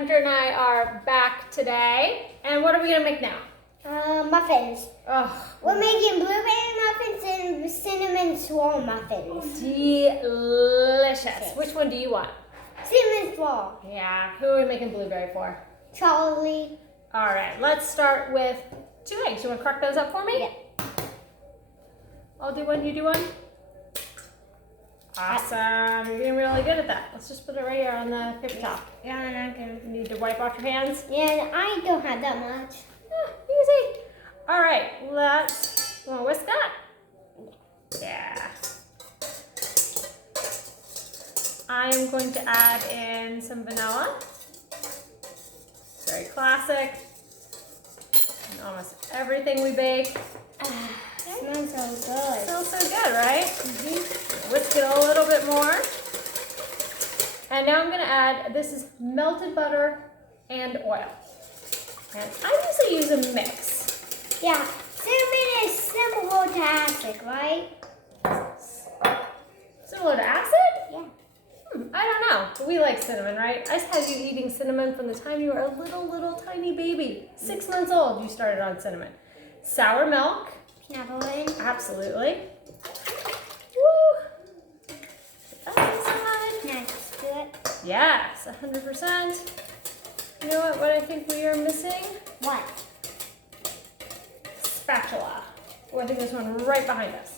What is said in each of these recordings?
Hunter and I are back today. And what are we going to make now? Muffins. Oh, We're making blueberry muffins and cinnamon swirl muffins. delicious. Which one do you want? Cinnamon swirl. Yeah, who are we making blueberry for? Charlie. All right, let's start with 2 eggs. You want to crack those up for me? Yeah. I'll do one, you do one. Awesome, you're getting really good at that. Let's just put it right here on the paper towel. Yeah, and I'm gonna. You need to wipe off your hands. Yeah, I don't have that much. Easy. All right, you want to whisk that? Yeah. I am going to add in some vanilla. Very classic. And almost everything we bake. Smells so good. Smells so good, right? Whisk it a little bit more. And now I'm going to add, this is melted butter and oil. And I usually use a mix. Yeah, cinnamon is similar to acid, right? Similar to acid? Yeah. I don't know, but we like cinnamon, right? I just had you eating cinnamon from the time you were a little tiny baby. 6 months old, you started on cinnamon. Sour milk. Peanut butter. Absolutely. Woo! Put that inside. Can I just do it? Yes, 100%. You know what I think we are missing? What? Spatula. Oh, I think there's one right behind us.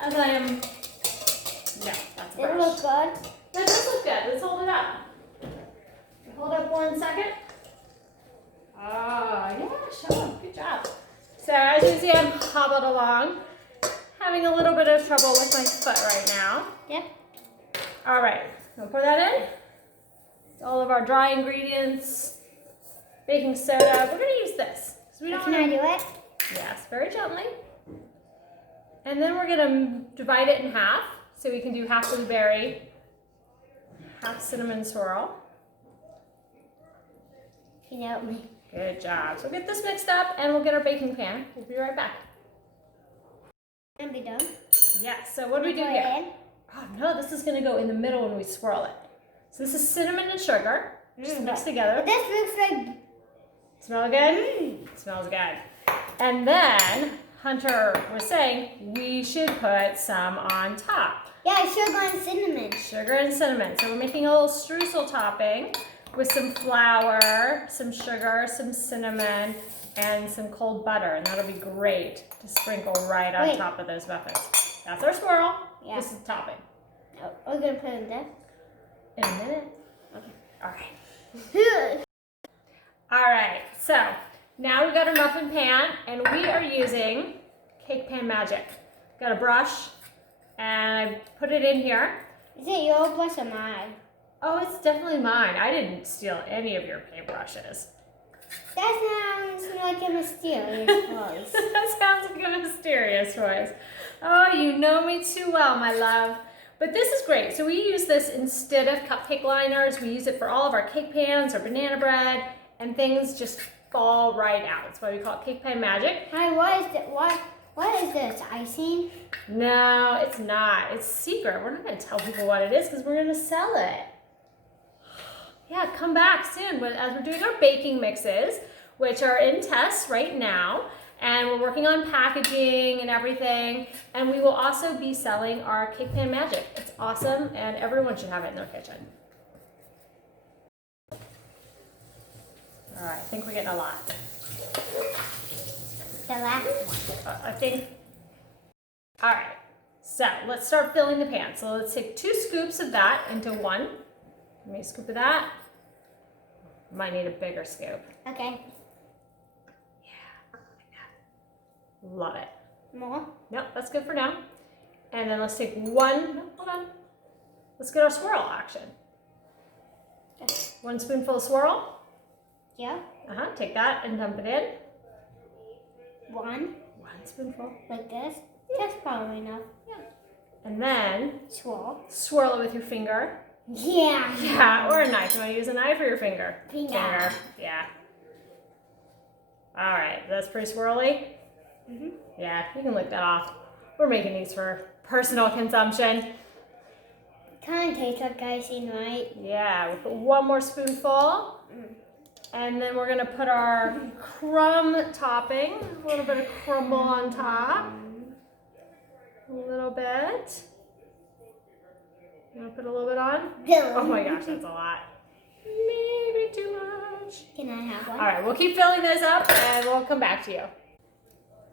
As I am, no, that's a brush. It looks good. That does look good. Let's hold it up. Hold up 1 second. Oh, yeah, show them. Good job. So as you see, I'm hobbled along, having a little bit of trouble with my foot right now. Yep. All right, we'll pour that in. It's all of our dry ingredients, baking soda. We're gonna use this. We don't Can I do it? Yes, very gently. And then we're gonna divide it in half. So we can do half blueberry, half cinnamon swirl. Can you help me? Good job. So we'll get this mixed up and we'll get our baking pan. We'll be right back. Can be done. Yes, so what do we do here? Oh no, this is gonna go in the middle when we swirl it. So this is cinnamon and sugar, just mixed together. This looks like. Smell good? Smells good. And then Hunter was saying we should put some on top. Yeah, sugar and cinnamon. Sugar and cinnamon. So we're making a little streusel topping with some flour, some sugar, some cinnamon, and some cold butter. And that'll be great to sprinkle right on top of those muffins. That's our swirl. Yeah. This is the topping. Oh, we're gonna put it in there. In a minute. Okay. All right. All right. So now we've got our muffin pan, and we are using Cake Pan Magic. Got a brush, and I put it in here. Is it your brush or mine? Oh, it's definitely mine. I didn't steal any of your paintbrushes. That sounds like a mysterious voice. That sounds like a mysterious voice. Oh, you know me too well, my love. But this is great. So we use this instead of cupcake liners. We use it for all of our cake pans or banana bread, and things just fall right out. That's why we call it Cake Pan Magic. Hi, what is it? What is this? Icing? No, it's not. It's secret. We're not going to tell people what it is because we're going to sell it. Yeah, come back soon as we're doing our baking mixes, which are in tests right now. And we're working on packaging and everything. And we will also be selling our Cake Pan Magic. It's awesome, and everyone should have it in their kitchen. All right, I think we're getting a lot. The last one. I think. All right, so let's start filling the pan. So let's take 2 scoops of that into 1. Give me a scoop of that. Might need a bigger scoop. Okay. Love it. More? Nope, that's good for now. And then let's take 1, no, hold on. Let's get our swirl action. Okay. 1 spoonful of swirl. Yeah. Take that and dump it in. 1. 1 spoonful. Like this. That's probably enough. Yeah. And then Swirl. swirl it with your finger. Yeah. Yeah, or a knife. You want to use a knife or your finger? Finger. Yeah. All right, that's pretty swirly. Yeah, you can lick that off. We're making these for personal consumption. Kind of tastes like icing, right? Yeah, we'll put one more spoonful. And then we're gonna put our crumb topping, a little bit of crumble on top. A little bit. You wanna put a little bit on? Oh my gosh, that's a lot. Maybe too much. Can I have one? All right, we'll keep filling this up and we'll come back to you.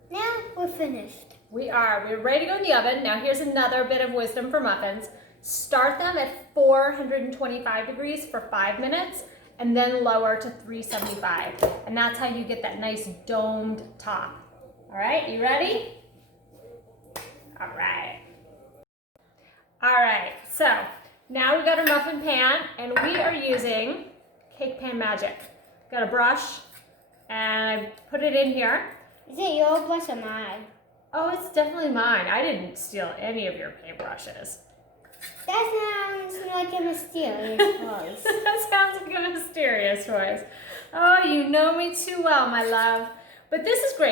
Now we're finished. We're ready to go in the oven. Now here's another bit of wisdom for muffins. Start them at 425 degrees for 5 minutes and then lower to 375. And that's how you get that nice domed top. All right, you ready? All right. All right, so now we've got our muffin pan and we are using Cake Pan Magic. Got a brush and I put it in here. Is it your brush or mine? Oh, it's definitely mine. I didn't steal any of your paintbrushes. That sounds like a mysterious voice. That sounds like a mysterious voice. Oh, you know me too well, my love. But this is great.